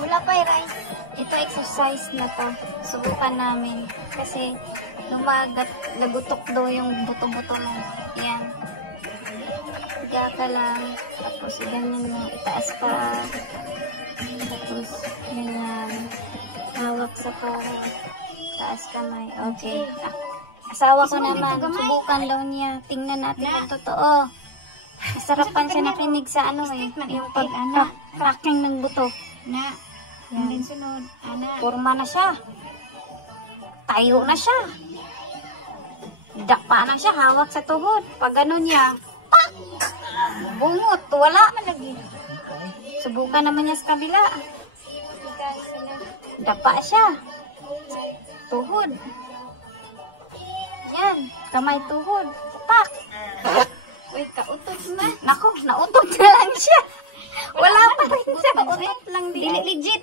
Wala pa rice. Ito exercise na to. Subukan namin. Kasi nagutok daw yung buto-buto mo. Yan. Higa ka lang. Tapos ganyan mo. Itaas pa. Tapos ganyan. Hawak sa taas kamay. Okay. Asawa ko naman. Subukan daw niya. Tingnan natin kung totoo. Masarapan siya nakinig sa ano eh. Yung cracking ng buto. Na. Yan. Sunod. Ana. Forma na siya. Tayo na siya. Dapa na siya. Hawak sa tuhod. Pag gano'n niya, pak! Bungot. Wala. Subukan naman niya sa kabila. Dapa siya. Tuhod. Yan. Kamay tuhod. Pak! Uy, kautot na. Nako, nautot na lang siya. Wala pa rin siya. Utot lang din. Dili legit.